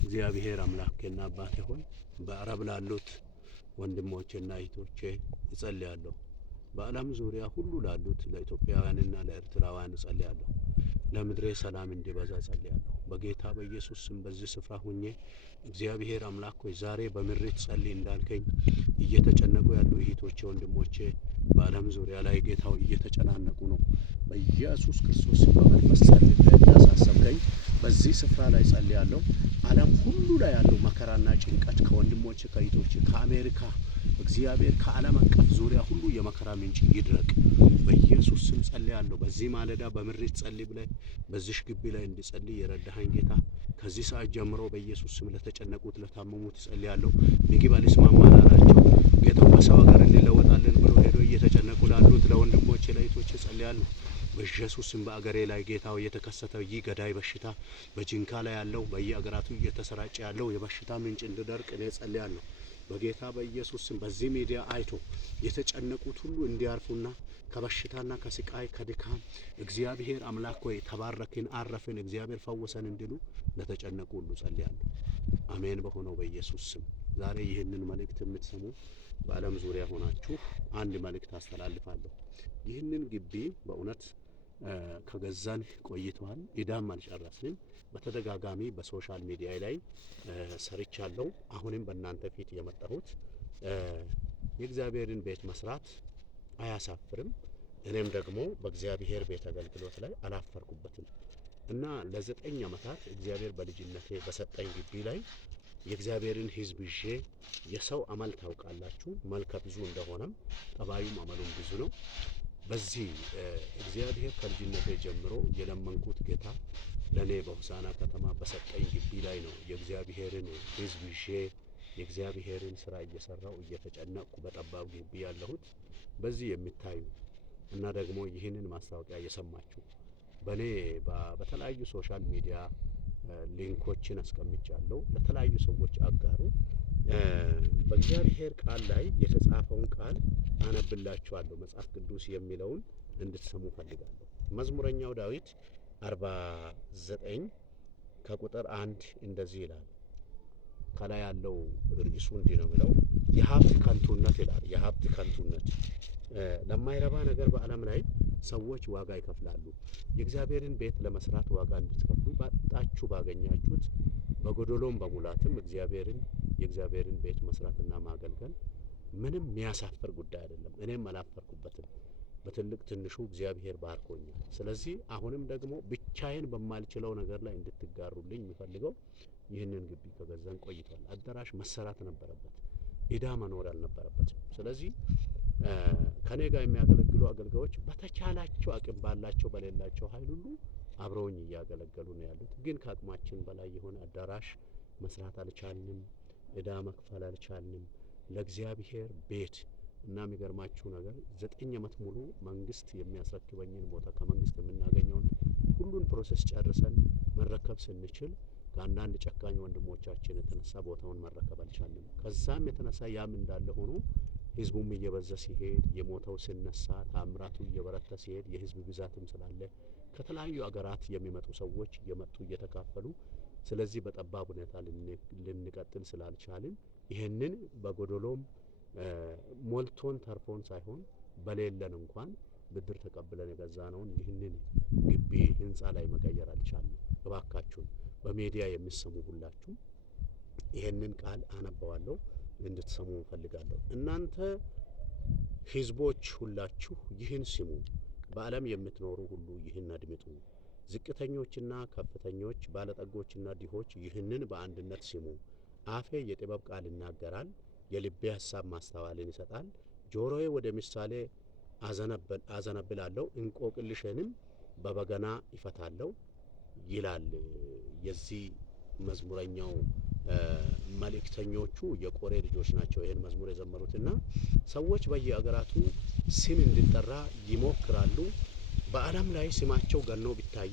እግዚአብሔር አምላኬና አባቴ ሆይ በአረብ ላሉት ወንድሞቼና እህቶቼ እጸልያለሁ። በዓለም ዙሪያ ሁሉ ላሉት ለኢትዮጵያውያንና ለኤርትራውያን እጸልያለሁ። ለምድሬ ሰላም እንዲበዛ እጸልያለሁ። በጌታ በኢየሱስ ስም በዚህ ስፍራ ሁኜ እግዚአብሔር አምላክ ሆይ ዛሬ በምሪት ጸልይ እንዳልከኝ እየተጨነቁ ያሉ እህቶቼ ወንድሞቼ በዓለም ዙሪያ ላይ ጌታው እየተጨናነቁ ነው። በኢየሱስ ክርስቶስ በመንፈስ ጸልይ እንዳሳሰብከኝ በዚህ ስፍራ ላይ ጸልያለሁ። ዓለም ሁሉ ላይ ያለው መከራና ጭንቀት ከወንድሞቼ ከእህቶቼ ከአሜሪካ እግዚአብሔር ከዓለም አቀፍ ዙሪያ ሁሉ የመከራ ምንጭ ይድረቅ በኢየሱስ ስም ጸልያለሁ። በዚህ ማለዳ በምሪት ጸልይ ብለህ በዚህ ግቢ ላይ እንድጸልይ የረዳኸኝ ጌታ ከዚህ ሰዓት ጀምሮ በኢየሱስ ስም ለተጨነቁት ለታመሙት ጸልያለሁ። ምግብ አልስማማ ላላቸው ጌታው በሰው ሀገር እንለወጣለን ብሎ ሄዶ እየተጨነቁ ላሉት ለወንድሞቼ ለእህቶቼ ጸልያለሁ። በኢየሱስ ስም በአገሬ ላይ ጌታው የተከሰተው ይህ ገዳይ በሽታ በጅንካ ላይ ያለው በየአገራቱ እየተሰራጨ ያለው የበሽታ ምንጭ እንዲደርቅ እኔ ጸልያለሁ። በጌታ በኢየሱስ ስም በዚህ ሚዲያ አይቶ የተጨነቁት ሁሉ እንዲያርፉና ከበሽታና ከስቃይ ከድካም እግዚአብሔር አምላክ ሆይ ተባረክን አረፍን እግዚአብሔር ፈወሰን እንዲሉ ለተጨነቁ ሁሉ ጸልያለሁ። አሜን። በሆነው በኢየሱስ ስም ዛሬ ይህንን መልእክት የምትሰሙ በዓለም ዙሪያ ሆናችሁ አንድ መልእክት አስተላልፋለሁ። ይህንን ግቢ በእውነት ከገዛን ቆይቷል። ኢዳም አልጨረስንም። በተደጋጋሚ በሶሻል ሚዲያ ላይ ሰርቻለሁ። አሁንም በእናንተ ፊት የመጣሁት የእግዚአብሔርን ቤት መስራት አያሳፍርም። እኔም ደግሞ በእግዚአብሔር ቤት አገልግሎት ላይ አላፈርኩበትም እና ለ9 ዓመታት እግዚአብሔር በልጅነቴ በሰጠኝ ግቢ ላይ የእግዚአብሔርን ሕዝብ ይዤ የሰው አመል ታውቃላችሁ መልከ ብዙ እንደሆነም ጠባዩም አመሉም ብዙ ነው። በዚህ እግዚአብሔር ከልጅነቴ ጀምሮ የለመንኩት ጌታ ለኔ በሆሳና ከተማ በሰጠኝ ግቢ ላይ ነው የእግዚአብሔርን ሕዝብ ይዤ የእግዚአብሔርን ስራ እየሰራው እየተጨነቅኩ በጠባብ ግቢ ያለሁት። በዚህ የሚታዩ እና ደግሞ ይህንን ማስታወቂያ እየሰማችሁ በኔ በተለያዩ ሶሻል ሚዲያ ሊንኮችን አስቀምጫለሁ። ለተለያዩ ሰዎች አጋሩ። በእግዚአብሔር ቃል ላይ የተጻፈውን ቃል አነብላችኋለሁ። መጽሐፍ ቅዱስ የሚለውን እንድትሰሙ ፈልጋለሁ። መዝሙረኛው ዳዊት 49 ከቁጥር 1 እንደዚህ ይላል። ከላይ ያለው ርዕሱ እንዲህ ነው የሚለው የሀብት ከንቱነት ይላል። የሀብት ከንቱነት ለማይረባ ነገር በዓለም ላይ ሰዎች ዋጋ ይከፍላሉ። የእግዚአብሔርን ቤት ለመስራት ዋጋ እንድትከፍሉ ባጣችሁ ባገኛችሁት በጎዶሎም በሙላትም የእግዚአብሔርን ቤት መስራትና ማገልገል ምንም የሚያሳፍር ጉዳይ አይደለም። እኔም አላፈርኩበትም። በትልቅ ትንሹ እግዚአብሔር ባርኮኛል። ስለዚህ አሁንም ደግሞ ብቻዬን በማልችለው ነገር ላይ እንድትጋሩልኝ የሚፈልገው ይህንን ግቢ ከገዛን ቆይቷል። አዳራሽ መሰራት ነበረበት። ኢዳ መኖር አልነበረበትም። ስለዚህ ከኔ ጋር የሚያገለግሉ አገልጋዮች በተቻላቸው አቅም ባላቸው በሌላቸው ኃይል ሁሉ አብረውኝ እያገለገሉ ነው ያሉት። ግን ከአቅማችን በላይ የሆነ አዳራሽ መስራት አልቻልንም። ኢዳ መክፈል አልቻልንም ለእግዚአብሔር ቤት እና የሚገርማችሁ ነገር 9 ዓመት ሙሉ መንግስት የሚያስረክበኝን ቦታ ከመንግስት የምናገኘውን ሁሉን ፕሮሰስ ጨርሰን መረከብ ስንችል ከአንዳንድ ጨካኝ ወንድሞቻችን የተነሳ ቦታውን መረከብ አልቻልንም። ከዛም የተነሳ ያም እንዳለ ሆኖ ህዝቡም እየበዛ ሲሄድ የሞተው ሲነሳ ታምራቱ እየበረታ ሲሄድ የህዝብ ብዛትም ስላለ ከተለያዩ አገራት የሚመጡ ሰዎች እየመጡ እየተካፈሉ ስለዚህ በጠባብ ሁኔታ ልንቀጥል ስላልቻልን ይህንን በጎዶሎም ሞልቶን ተርፎን ሳይሆን በሌለን እንኳን ብድር ተቀብለን የገዛነውን ይህንን ግቢ ህንፃ ላይ መቀየር አልቻልንም። እባካችሁን በሚዲያ የሚሰሙ ሁላችሁ ይህንን ቃል አነባዋለሁ እንድትሰሙ እፈልጋለሁ። እናንተ ህዝቦች ሁላችሁ ይህን ስሙ። በዓለም የምትኖሩ ሁሉ ይህን አድምጡ። ዝቅተኞችና ከፍተኞች ባለጠጎችና ድሆች ይህንን በአንድነት ስሙ። አፌ የጥበብ ቃል ይናገራል፣ የልቤ ሐሳብ ማስተዋልን ይሰጣል። ጆሮዬ ወደ ምሳሌ አዘነብላለሁ፣ እንቆቅልሽንም በበገና ይፈታለሁ ይላል። የዚህ መዝሙረኛው መልእክተኞቹ የቆሬ ልጆች ናቸው ይህን መዝሙር የዘመሩትና ሰዎች በየአገራቱ ስም እንዲጠራ ይሞክራሉ። በዓለም ላይ ስማቸው ገኖ ቢታይ